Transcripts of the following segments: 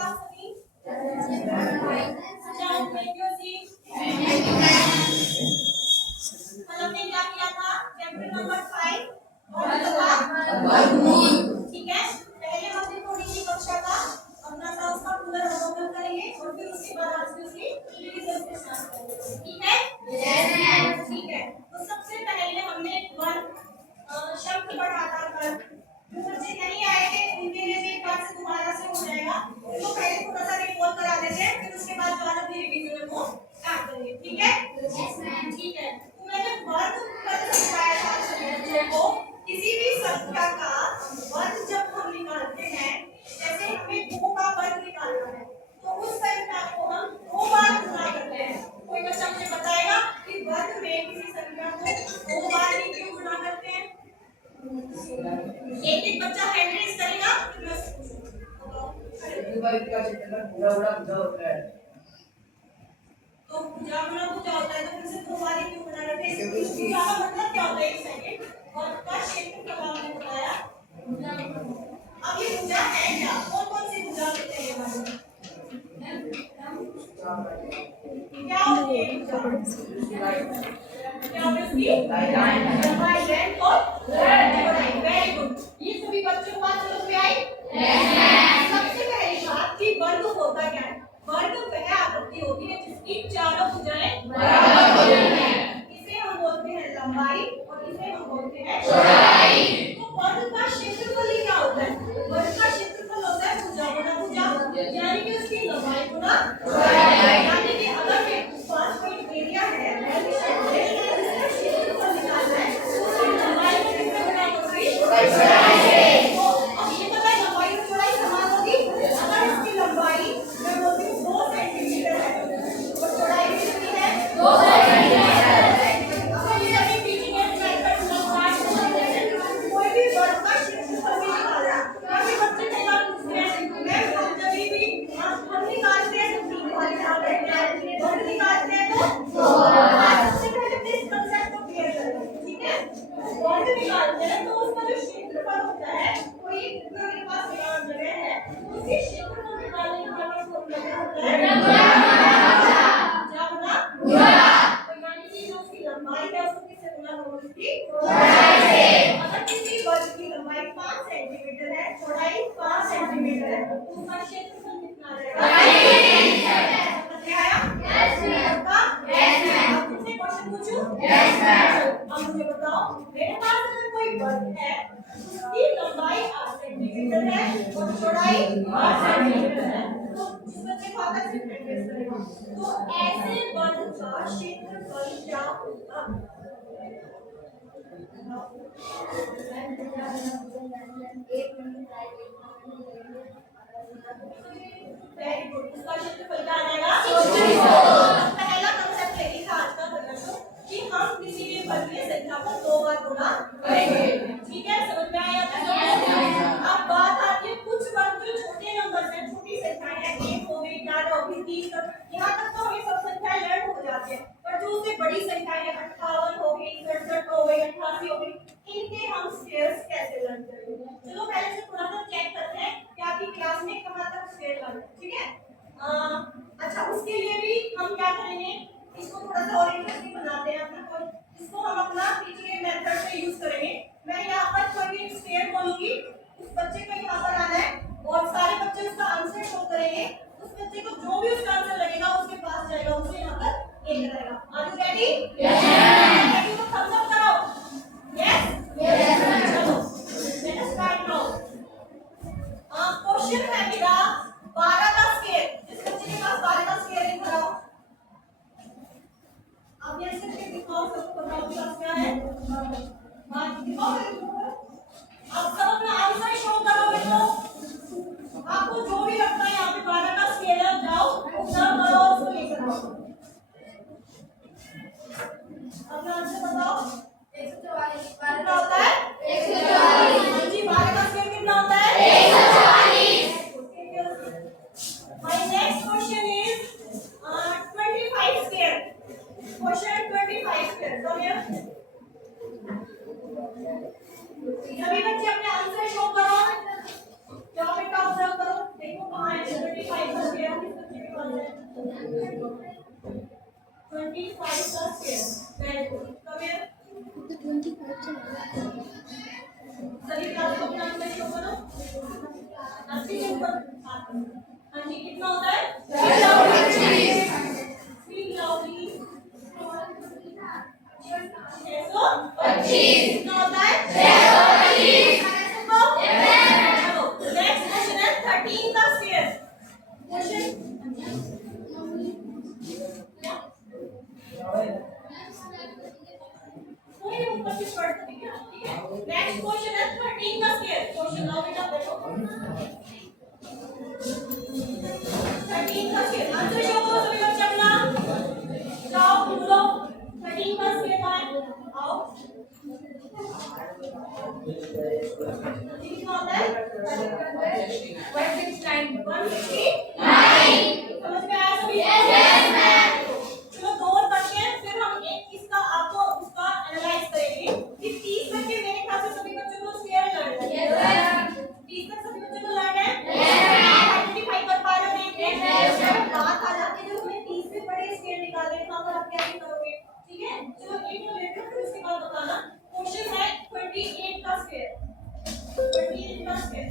Class सभी? चलो thank you जी। कल हमने क्या किया था? चैप्टर नंबर 5 और वर्गमूल। ठीक है, पहले हमने थोड़ी सी कक्षा का अपना सा उसका पुनर्अवलोकन करेंगे और फिर उसके बाद आज की उसकी रिवीजन के साथ करेंगे। ठीक है? यस। ठीक है, तो सबसे पहले हमने एक वर्ग शब्द पढ़ा था कल। जो बच्चे नहीं आए थे उनके लिए भी एक बार से दोबारा से हो जाएगा। तो पहले थोड़ा सा रिकॉल करा देते हैं, फिर उसके बाद जो अपनी रिवीजन को स्टार्ट करेंगे। ठीक है? Yes ma'am. ठीक है, तो मैंने वर्ग कल समझाया था सभी बच्चों को। किसी भी संख्या का वर्ग जब हम निकालते हैं, जैसे हमें 2 का वर्ग निकालना है, तो उस संख्या को हम 2 बार गुणा करते हैं। कोई बच्चा मुझे बताएगा कि वर्ग में किसी संख्या को 2 बार ही क्यों गुणा करते हैं? एक एक बच्चा हैंड रेज करेगा, फिर मैं पूरा होता है। तो पूजा होता है, तो फिर से 2 बार ही क्यों गुणा करते हैं? पूजा का मतलब क्या होता है? एक सेकंड, वर्ग का क्षेत्रफल हमने बताया। अब ये पूजा है क्या? कौन सी पूजा होते हैं ये बात? क्या होती है क्या होती है? लंबाई, लेंथ और चौड़ाई। वेरी गुड, ये सभी बच्चों को बात समझ में आई? यस। सबसे पहली बात कि वर्ग होता क्या है? वर्ग वह आकृति होती है जिसकी चारों भुजाएं बराबर होती हैं। इसे हम बोलते हैं लंबाई और इसे हम बोलते हैं चौड़ाई। तो वर्ग का क्षेत्रफल क्या होता है? वर्ग का क्षेत्रफल होता है भुजा गुना भुजा, यानी कि उसकी लंबाई गुना चौड़ाई। यानी कि अगर मेरे पास कोई एरिया है, वर्ग क्षेत्र है, उसका क्षेत्रफल निकालना है, तो उसकी लंबाई को कितने गुना करूंगी? चौड़ाई से। तो अब ये पता है लंबाई और चौड़ाई समान होगी। अगर इसकी लंबाई मैं बोलती हूँ 2 सेंटीमीटर है और चौड़ाई कितनी है? 2 सेंटीमीटर। अब ये अभी टीचिंग एड मेथड कोई भी वर्ग का क्षेत्रफल भी निकालना है। काफी बच्चे कई बार पूछते हैं, मैम हम जब भी हम निकालते हैं तो 3 वाले यहाँ बैठते हैं, वर्ग निकालते हैं तो 2 वाले। सबसे पहले इस कांसेप्ट को क्लियर करें। ठीक है, वर्ग निकालते हैं तो उसका जो क्षेत्रफल होता है, कोई कितना मेरे पास जगह है, उसी क्षेत्रफल निकालने का हमारा फॉर्मूला होता है गुणा। तो यानी कि जो उसकी लंबाई है उसको किससे गुणा करोगे? उसकी चौड़ाई से। अगर किसी वर्ग की लंबाई 5 सेंटीमीटर है, चौड़ाई 5 सेंटीमीटर है, तो उसका क्षेत्रफल कितना आ जाएगा? 5 सेंटीमीटर। समझ में आया? Yes ma'am. Yes ma'am. अब तुमसे क्वेश्चन पूछूं? Yes ma'am. अब मुझे बताओ, मेरे पास अगर कोई वर्ग है, उसकी लंबाई 8 सेंटीमीटर है और चौड़ाई 8 सेंटीमीटर है, तो जिस बच्चे को आता है सिर्फ एड्रेस करेगा। तो ऐसे वर्ग का क्षेत्रफल क्या होगा? वेरी गुड, उसका क्षेत्रफल क्या आ जाएगा? 250। पहला कांसेप्ट यही था आज का बच्चों कि हम किसी भी वर्गीय संख्या को 2 बार गुणा करेंगे। ठीक है, समझ में आया? अब बात आती है कुछ वर्ग जो छोटे नंबर हैं, छोटी संख्याएं हैं, 1 हो गई, 11 हो गई, 30 तक, यहाँ तक तो हमें सब संख्याएं लर्न हो जाती है। पर जो उससे बड़ी संख्याएं हैं, 58 हो गई, 67 हो गई, 88 हो गई, इनके हम स्क्वायर्स कैसे लर्न करेंगे? चलो पहले से थोड़ा सा चेक करते हैं कि आपकी क्लास में कहाँ तक स्क्वायर लर्न है। ठीक है, अच्छा, उसके लिए भी हम क्या करेंगे, इसको थोड़ा सा और इंटरेस्टिंग बनाते हैं अपना कोर्स। इसको हम अपना टीचिंग मेथड से यूज करेंगे। मैं यहाँ पर कोई भी स्क्वायर बोलूंगी, उस बच्चे को यहाँ पर आना है और सारे बच्चे उसका आंसर शो करेंगे। उस बच्चे को जो भी उसका आंसर लगेगा उसके पास जाएगा, उसे यहाँ पर एक रहेगा। Are you ready? Yes ma'am. Ready तो थम्स अप करो। Yes yes ma'am. चलो let us start now. Question है मेरा 12 का स्क्वायर। जिस बच्चे के पास 12 का स्क्वायर है कराओ। अब ये सिर्फ दिखाओ, सबको बताओ कि क्या है। बात दिखाओ मेरे को। अब सब अपना आंसर शो करो मेरे को। आपको जो भी लगता है यहाँ पे 12 का स्क्वायर है, जाओ ऑब्जर्व करो और उसको लेकर आओ। अपना आंसर बताओ। 144। कितना होता है? 144। जी, 12 का स्क्वायर कितना होता है? 144। My next question is 25 square. Question 25 square. Come here. सभी बच्चे अपने आंसर शो करो। जाओ बेटा ऑब्जर्व करो, देखो कहाँ है 25 पास है 25 का square. Very good. Come here. तो 25 से सभी क्लास को अपना आंसर शो करो। 80 के ऊपर हाँ जी कितना होता है 625। स्पीक लाउडली 625 कितना होता है 625। चलो नेक्स्ट क्वेश्चन है 13 का स्क्वायर। क्वेश्चन कोई ऊपर से पढ़ ठीक है। नेक्स्ट क्वेश्चन है 13 का स्क्वायर। क्वेश्चन आओ बेटा देखो 13 का स्क्वायर आंसर शो करो सभी बच्चे अपना। जाओ बोलो 13 का स्क्वायर है। आओ कितना होता है 169। समझ में आया सभी? Yes ma'am. चलो दो और बचे हैं फिर हम एक इसका आपको उसका एनालाइज करेंगे कि 30 तक के मेरे ख्याल से सभी बच्चों को स्क्वायर लर्न है। Yes ma'am. 30 तक सभी बच्चों को लर्न है। Yes ma'am. आइडेंटिफाई कर पा रहे हो देख के? Yes ma'am. बात आ जाती है जब हमें 30 से बड़े स्क्वायर निकालने हैं वहां पर आप कैसे करोगे? ठीक है चलो एक तो लेते हो फिर उसके बाद बताना। क्वेश्चन है 28 का स्क्वायर। 28 का स्क्वायर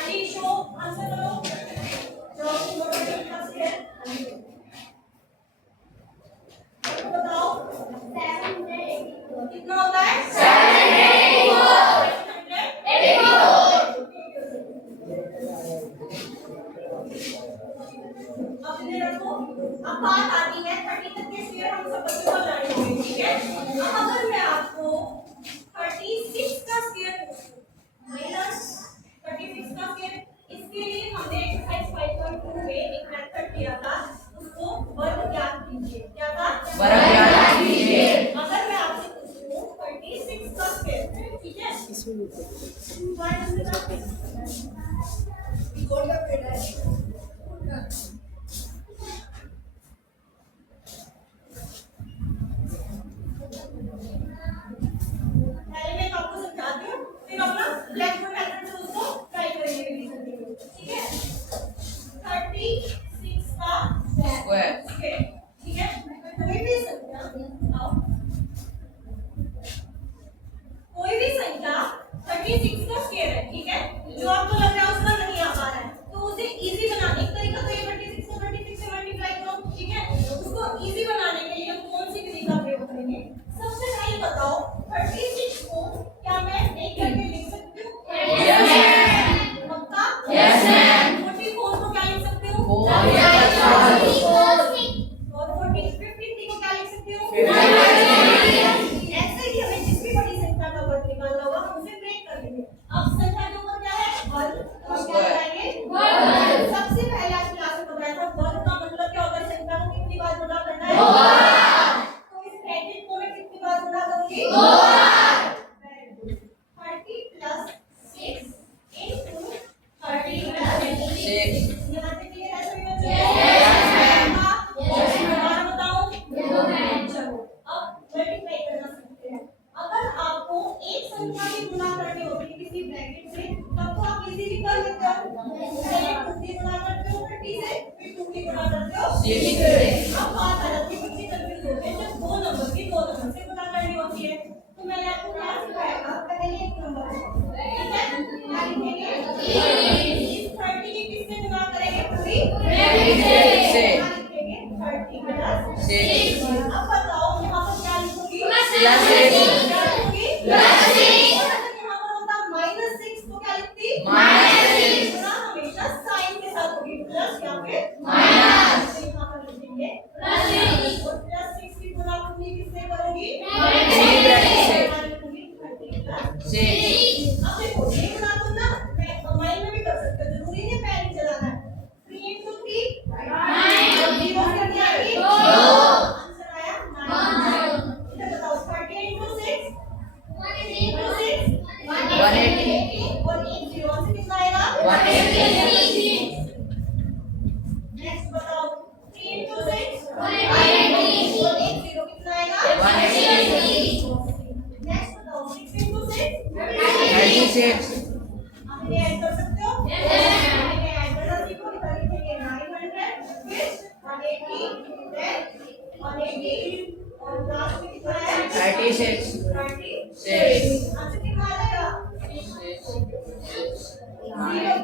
अली शो आंसर करो। जो 28 का स्क्वायर बताओ 784 कितना होता है 784। अब इधर रखो। अब बात आती है 30 तक के स्क्वायर हम सब बच्चों को लर्न होंगे ठीक है। अब अगर मैं आपको 36 का स्क्वायर माइनस 36 का स्क्वायर इसके लिए हमने एक्सरसाइज 5.2 में एक मेथड दिया था उसको वर्ग ज्ञात कीजिए। क्या था वर्ग ज्ञात कीजिए। अगर मैं आपसे पूछूं 36 का स्क्वायर ठीक है इसमें बोर्ड का पेड़ है पहले मैं आपको समझाती हूँ फिर अपना ब्लैक बोर्ड मेथड से उसको ट्राई करेंगे रिवीजन के लिए ठीक है। 36 का स्क्वायर ठीक है। कोई भी संख्या आओ कोई भी संख्या 36 का स्क्वायर है ठीक है। जो आपको लग रहा है उसका नहीं आ पा रहा है तो उसे इजी बनाने एक तरीका तो ये 36 को 36 से मल्टीप्लाई करो ठीक है। उसको इजी बनाने के लिए हम कौन सी विधि का प्रयोग करेंगे? सबसे पहले बताओ 36 को क्या मैं एक करके लिख सकती हूँ? Yes ma'am. पक्का? Yes ma'am. 44 को क्या लिख सकती हूँ? और 53 को क्या लिख सकती हूँ? ऐसे ही हमें जिस भी बड़ी संख्या का वर्ग निकालना होगा हम उसे ब्रेक कर लेंगे। अब संख्या के ऊपर क्या है वर्ग और क्या लगाएंगे वर्ग। सबसे पहले आज क्लास में बताया था वर्ग का मतलब क्या होता है? संख्या को कितनी बार गुणा करना है? 2 बार। तो इस ब्रैकेट को मैं कितनी बार गुणा करूंगी? 2 बार। 30 प्लस 6 into 30 प्लस 6 यहाँ पे क्लियर है सभी बच्चों? Yes ma'am. दोबारा बताऊं? चलो अब मल्टीप्लाई करना सीखते हैं। अगर आपको एक संख्या की गुणा करनी होती है किसी ब्रैकेट से तब तो आप इजीली कर लेते हो। पहले 2 की गुणा करते हो 30 से फिर 2 की गुणा करते हो 6 से। अब बात आ जाती है बच्चे कंफ्यूज होते हैं जब दो नंबर से गुणा करनी होती है तो मैंने आपको क्या सिखाया था? पहले एक नंबर ठीक है क्या लिखेंगे 30 की किससे गुणा करेंगे? पूरी से लिखेंगे 30 प्लस 6। अब बताओ यहाँ पर क्या लिखूंगी? प्लस 6 क्या लिखूंगी? प्लस 6। यहाँ पर होता -6 तो क्या लिखती? -6 गुणा हमेशा साइन के साथ होगी प्लस या फिर माइनस। तो यहाँ पर लिखेंगे प्लस 6 और प्लस 6 की गुणा पूरी किससे करूंगी? 30 से। लिखूंगी 30 प्लस 6। अब देखो ये गुणा तुम ना माइंड में भी कर सकते हो जरूरी नहीं पेन चलाना है। 3 into 3 9 और 0 से क्या आएगी 2 आंसर आया 9। इधर बताओ 30 into 6 180 into 6 180 और 1 0 से कितना आएगा 180। नेक्स्ट बताओ 3 into 6 180 और 1 0 कितना आएगा 180। नेक्स्ट बताओ 6 into 6 36। आप ये ऐड कर सकते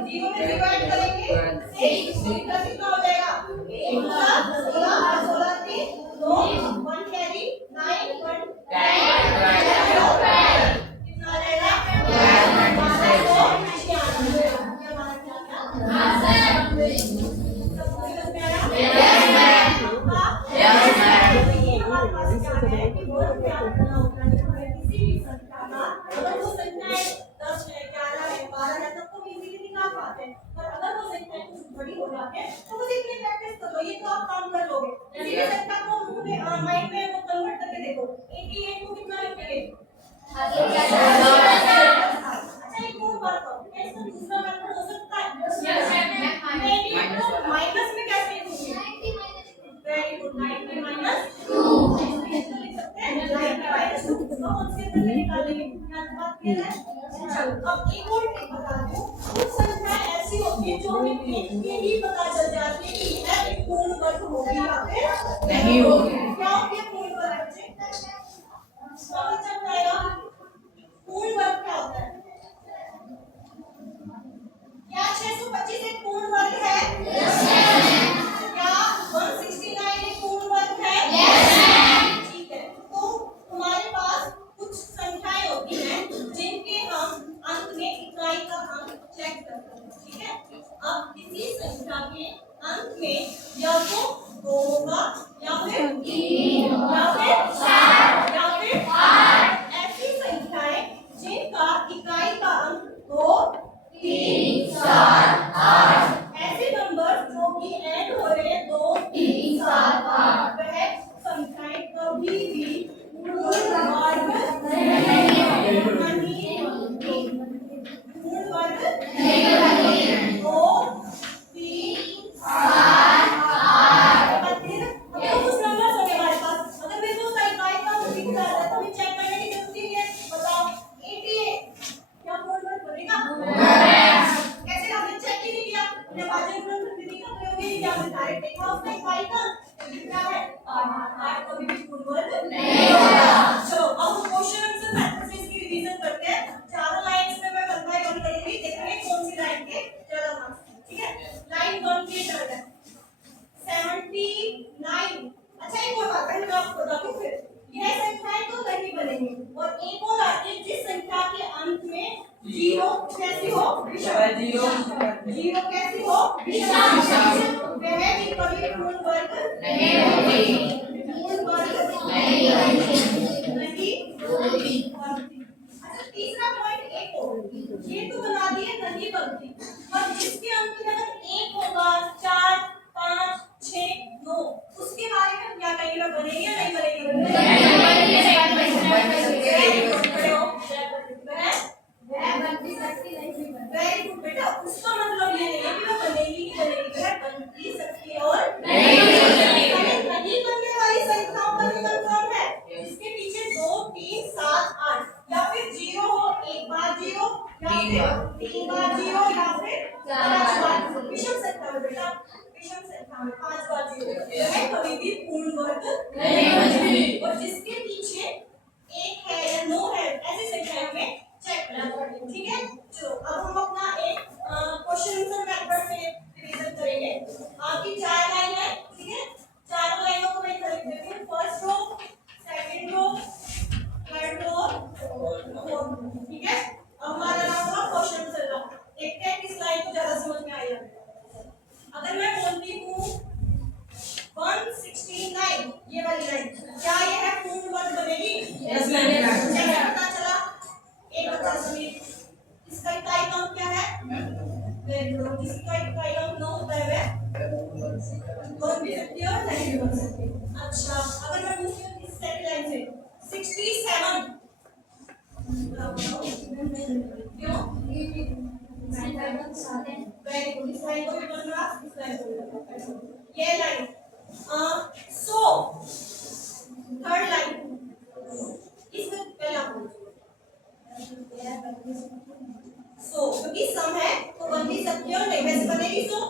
जीरो में जीरो ऐड करेंगे 6 का कितना हो जाएगा 16 16 16 3 2 1 कैरी 9 1 कितना आ जाएगा 88 को कितना लिखेंगे अच्छा एक और बात करो क्या इसका दूसरा मेथड हो सकता है माइनस में कैसे लिखोगे वेरी गुड 90 माइनस 2 इसको लिख सकते हैं 90 माइनस 2 तो उसके अंदर निकालेंगे क्या बात क्लियर है चलो अब एक और ट्रिक बता दूं कुछ संख्या ऐसी होती है जो हमें देख के ही पता चल जाती है कि यह एक पूर्ण वर्ग होगी या फिर नहीं होगी क्या होती है पूर्ण वर्ग बच्चे समझ चल जाएगा पूर्ण वर्ग क्या होता है क्या 625 एक पूर्ण वर्ग है क्या 169 एक पूर्ण वर्ग है ठीक है तो हमारे पास कुछ संख्याएं होती हैं जिनके हम अंत में इकाई का अंक चेक करते हैं ठीक है अब किसी संख्या के अंत में या तो 2 होगा या फिर 3 या फिर 4 या फिर 8 ऐसी संख्याएं जिनका इकाई का अंक 2 3 4 8 ऐसे नंबर जो कि ऐड हो रहे हैं 2 3 4 8 वह संख्याएं कभी भी पूर्ण वर्ग नहीं होती पूर्ण वर्ग नहीं होती 2 3 4 8 कुछ नंबर होंगे हमारे पास अगर मेरे को इकाई का अंक दिख रहा है तो हमें चेक करने की जरूरत नहीं है बताओ 88 क्या पूर्ण वर्ग बनेगा कैसे हमने चेक ही नहीं किया हमने भाज्य गुणनखंड विधि का प्रयोग ही नहीं किया हमने डायरेक्ट देखा उसका इकाई का कितना है 8 कभी भी पूर्ण वर्ग नहीं होगा चलो अब हम क्वेश्चन आंसर मैथड से इसकी रिवीजन करते हैं चारों लाइंस में मैं 1 बाय 1 करूंगी देखेंगे कौन सी लाइन के ज्यादा मार्क्स ठीक है लाइन 1 के टर्न है 79 अच्छा एक और बात है मैं आपको बता दूं फिर यह संख्याएं तो नहीं बनेंगी और एक और आती है जिस संख्या के अंत में जीरो कैसी हो जीरो कैसी हो वह भी कभी पूर्ण वर्ग नहीं होगी पूर्ण वर्ग नहीं होगी अच्छा तीसरा पॉइंट एक और ये तो बना दिए नहीं बनती और जिसके अंत में अगर 1 होगा 4 5 6 9 उसके बारे में क्या कहेंगे बनेगी या नहीं बनेगी वेरी गुड बेटा उसका मतलब ये नहीं है कि वो बनेगी ही बनेगी वह बन भी सकती है और नहीं बनने वाली संख्याओं का निकल कौन है जिसके पीछे 2 3 7 8 या फिर 0 हो 1 बार 0 या फिर 3 बार 0 या फिर 5 बार विषम संख्या में बेटा विषम संख्या में 5 बार 0 यह कभी भी पूर्ण वर्ग नहीं होती और जिसके पीछे 1 है या 9 है ऐसी संख्या में चेक करना पड़ेगा ठीक है चलो अब हम अपना एक क्वेश्चन आंसर मेथड से रिवीजन करेंगे आपकी 4 लाइन है ठीक है चारों लाइनों को मैं लिख देती हूं first row second row third row fourth ठीक है अब हमारा नाम होगा क्वेश्चन आंसर का देखते हैं किस लाइन को ज्यादा समझ में आई है अगर मैं बोलती हूं 169 ये वाली लाइन क्या ये है पूर्ण वर्ग बनेगी यस मैम कैसे पता चला एक बता समीर इसका इकाई का अंक क्या है वेरी गुड इसका इकाई का अंक 9 होता है बन भी सकती है और नहीं भी बन सकती अच्छा अगर मैं पूछती हूं इस सेकंड लाइन से 67 क्यों वेरी गुड इस लाइन को भी बन रहा इस लाइन को भी बन ये लाइन 100 थर्ड लाइन इसमें पहला सो क्योंकि सम है तो बन भी सकती है और नहीं वैसे बनेगी सो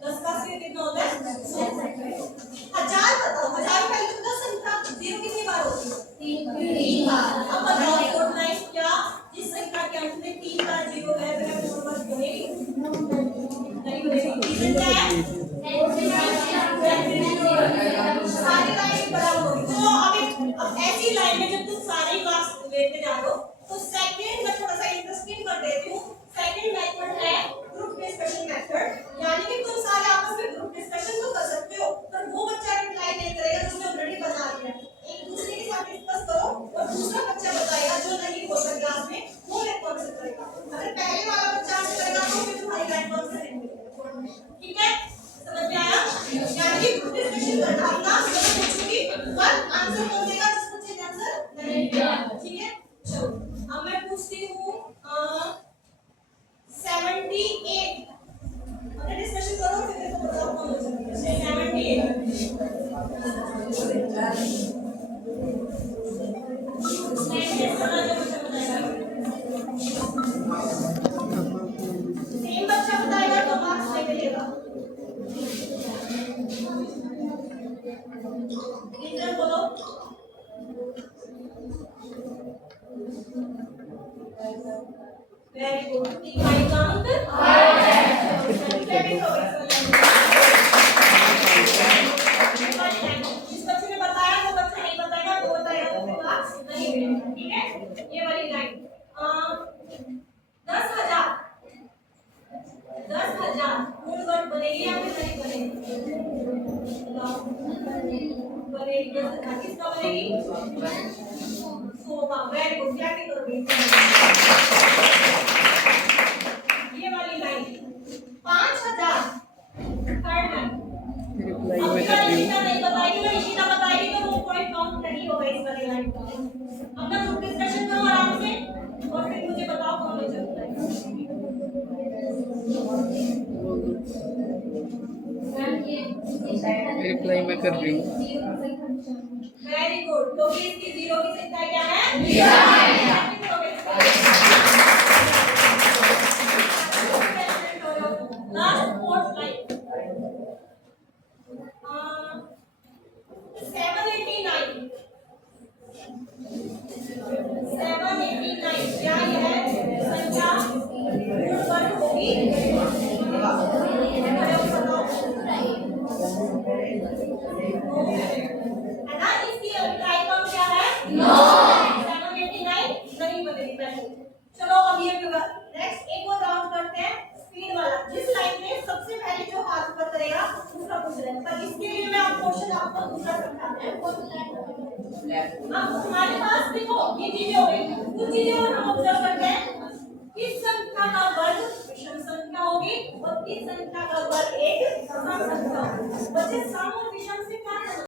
10 का स्क्वायर कितना होता है 1000 बताओ 1000 पहले तो 10 संख्या जीरो कितनी बार होती है 3 बार अब बताओ 49 क्या जिस संख्या के अंत में 3 बार जीरो वाला जो बच्चा बताएगा सेम बच्चा बताएगा तो मार्क्स नहीं मिलेगा। टीचर बोलो वेरी गुड। तीन काउंट जिस बच्चे ने बताया वो बच्चा नहीं बताएगा, वो बताएगा तो फिर मार्क्स नहीं मिलेगा। ठीक है, ये वाली लाइन 10,000 पूर्ण वर्ग बनेगी या फिर नहीं बनेगी? बनेगी। 10,000 किसका बनेगी? 100 का। वेरी गुड, क्या करोगे? ये वाली लाइन 5,000 थर्ड लाइन रिप्लाई अब में इधर कर रही इशिता नहीं बताएगी तो इशिता बताएगी तो वो पॉइंट काउंट नहीं होगा इस वाली लाइन का। अपना ग्रुप डिस्कशन करो आराम से और फिर मुझे बताओ कौन ले चलता है। रिप्लाई में कर रही हूँ। Very good. तो इसकी जीरो की संख्या क्या है? लास्ट फोर्थ लाइन 789 क्या यह संख्या पूर्ण वर्ग होगी? है ना, इसकी ट्राई काउंट क्या है? 789 नहीं बनेगी। चलो अब ये नेक्स्ट एक और राउंड करते हैं स्पीड वाला। जिस लाइन में सबसे पहले जो हाथ ऊपर करेगा उसका पूछ रहे हैं, पर इसके लिए मैं आप क्वेश्चन आपको दूसरा समझाते हैं। अब हमारे पास देखो ये चीजें हो गई, कुछ चीजें और हम ऑब्जर्व करते हैं। किस संख्या का वर्ग विषम संख्या होगी और किस संख्या का वर्ग एक सम संख्या होगी। बच्चे सम और विषम से क्या